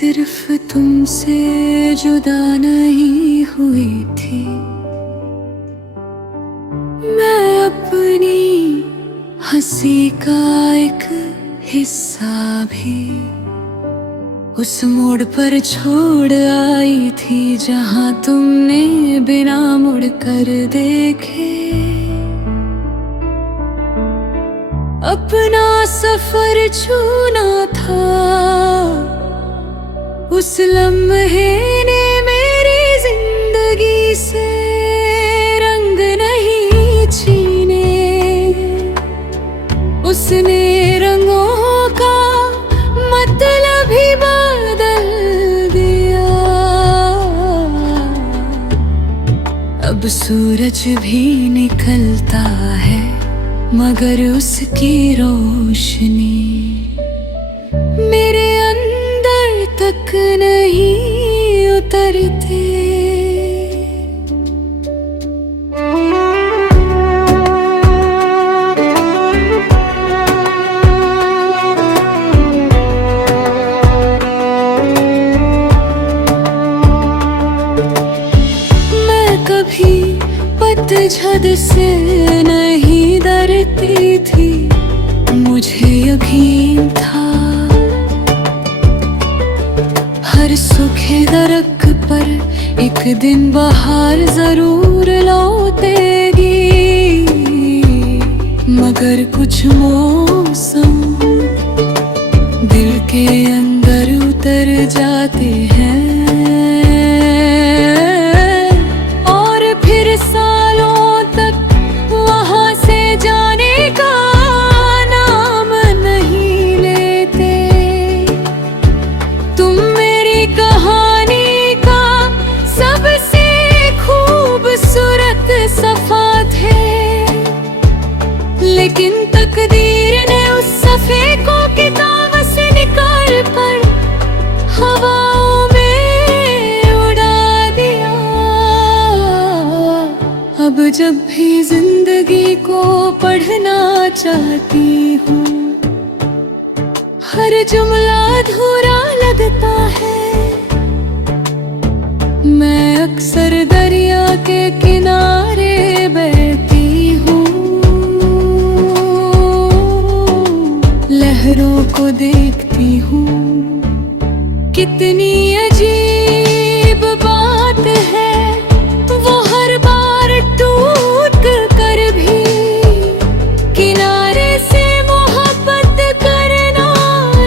सिर्फ तुमसे जुदा नहीं हुई थी, मैं अपनी हंसी का एक हिस्सा भी उस मोड़ पर छोड़ आई थी, जहां तुमने बिना मुड़ कर देखे अपना सफर छूना था। उस लम्हे ने मेरी जिंदगी से रंग नहीं छीने, उसने रंगों का मतलब ही बदल दिया। अब सूरज भी निकलता है मगर उसकी रोशनी मेरे अंदर तक नहीं उतरते। मैं कभी पतझड़ से नहीं डरती थी, मुझे यकीन था हर सूखे दरख्त पर एक दिन बहार जरूर लौटेगी। मगर कुछ मौसम दिल के अंदर उतर जाते हैं और फिर सालों तक वहां से जाने का नाम नहीं लेते। तुम मेरी कहानी का सबसे खूबसूरत सफा थे, लेकिन तकदीर ने उस सफे को किताब से निकाल कर हवाओं में उड़ा दिया। अब जब भी जिंदगी को पढ़ना चाहती हूँ, हर जुमला अधूरा लगता है। मैं अक्सर दरिया के किनारे बैठी हूँ, लहरों को देखती हूँ। कितनी अजीब बात है, वो हर बार टूट कर भी किनारे से मोहब्बत करना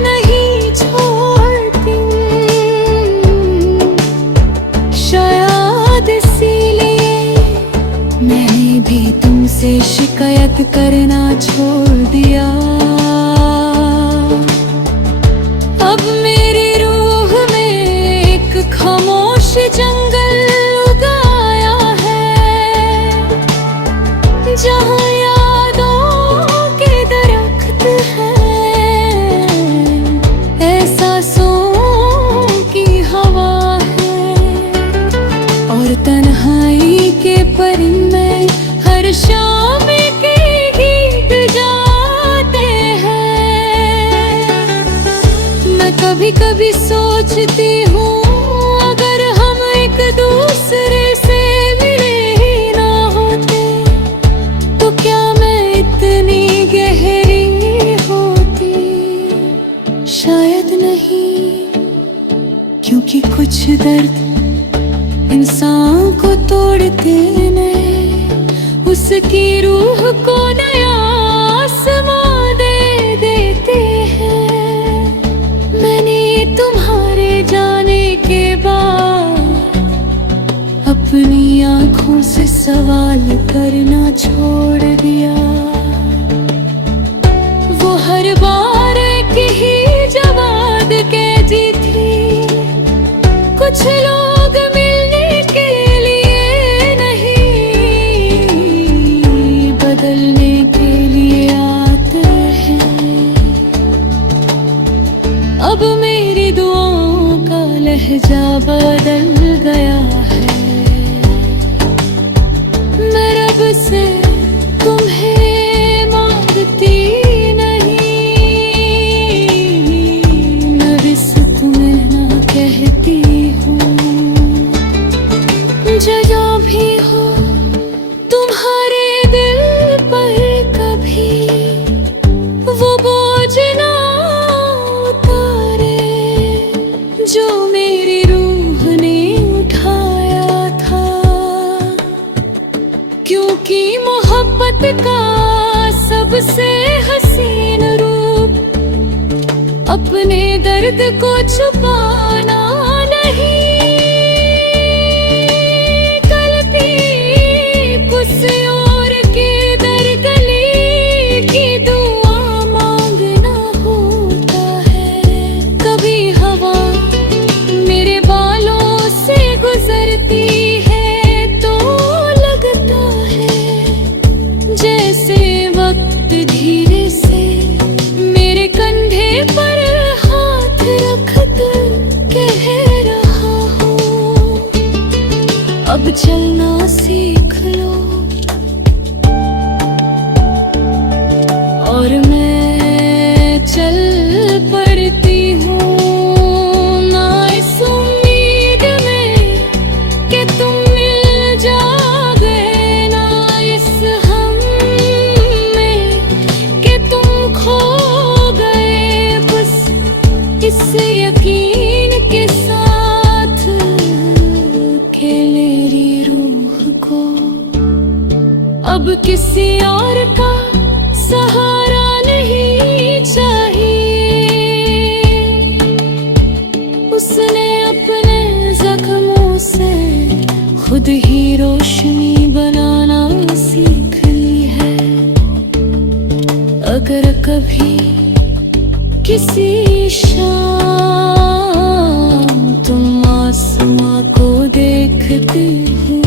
नहीं छोड़ती। शायद इसीलिए मैंने भी तुमसे शिकायत करना छोड़ दिया। अब मेरी रूह में एक खामोश जंगल उगाया है, जहाँ यादों के दरख्त हैं, एहसासों की हवा है और तन्हाई के परिंदे हर शाम के गीत गाते हैं। मैं कभी कभी सोचती हूँ, अगर हम एक दूसरे से मिले ही ना होते तो क्या मैं इतनी गहरी होती। शायद नहीं, क्योंकि कुछ दर्द इंसान को तोड़ते नहीं, उसकी रूह को नया आसमां दे देते हैं। मैंने तुम्हारे जाने के बाद अपनी आंखों से सवाल करना छोड़ दिया। वो हर बार एक ही जवाब कहती थी, कुछ लोग मिलने के लिए नहीं, बदलने के लिए आते हैं। अब मेरी दुआओं का लहजा बदल गया है, मैं रब से तुम्हें मांगती नहीं, मैं बस तुम्हें ना अपने दर्द को छुपाना नहीं, कल्पी किसी और के दर गली की दुआ मांगना होता है। कभी हवा मेरे बालों से गुजरती है तो लगता है जैसे वक्त धीरे से मेरे कंधे पर हाथ रख कर कह रहा हो, अब चलना सीख लो। और मैं चल पड़ती हूँ ना इस उम्मीद में कि तुम मिल जाओगे, ना इस हम में कि तुम खो गए, बस इस यकीन के साथ कि मेरी रूह को अब किसी और का सहारा नहीं चाहिए। उसने अपने जख्मों से खुद ही रोशनी बनाना सीख ली है। अगर कभी किसी शाम तुम आसमां को देखते हो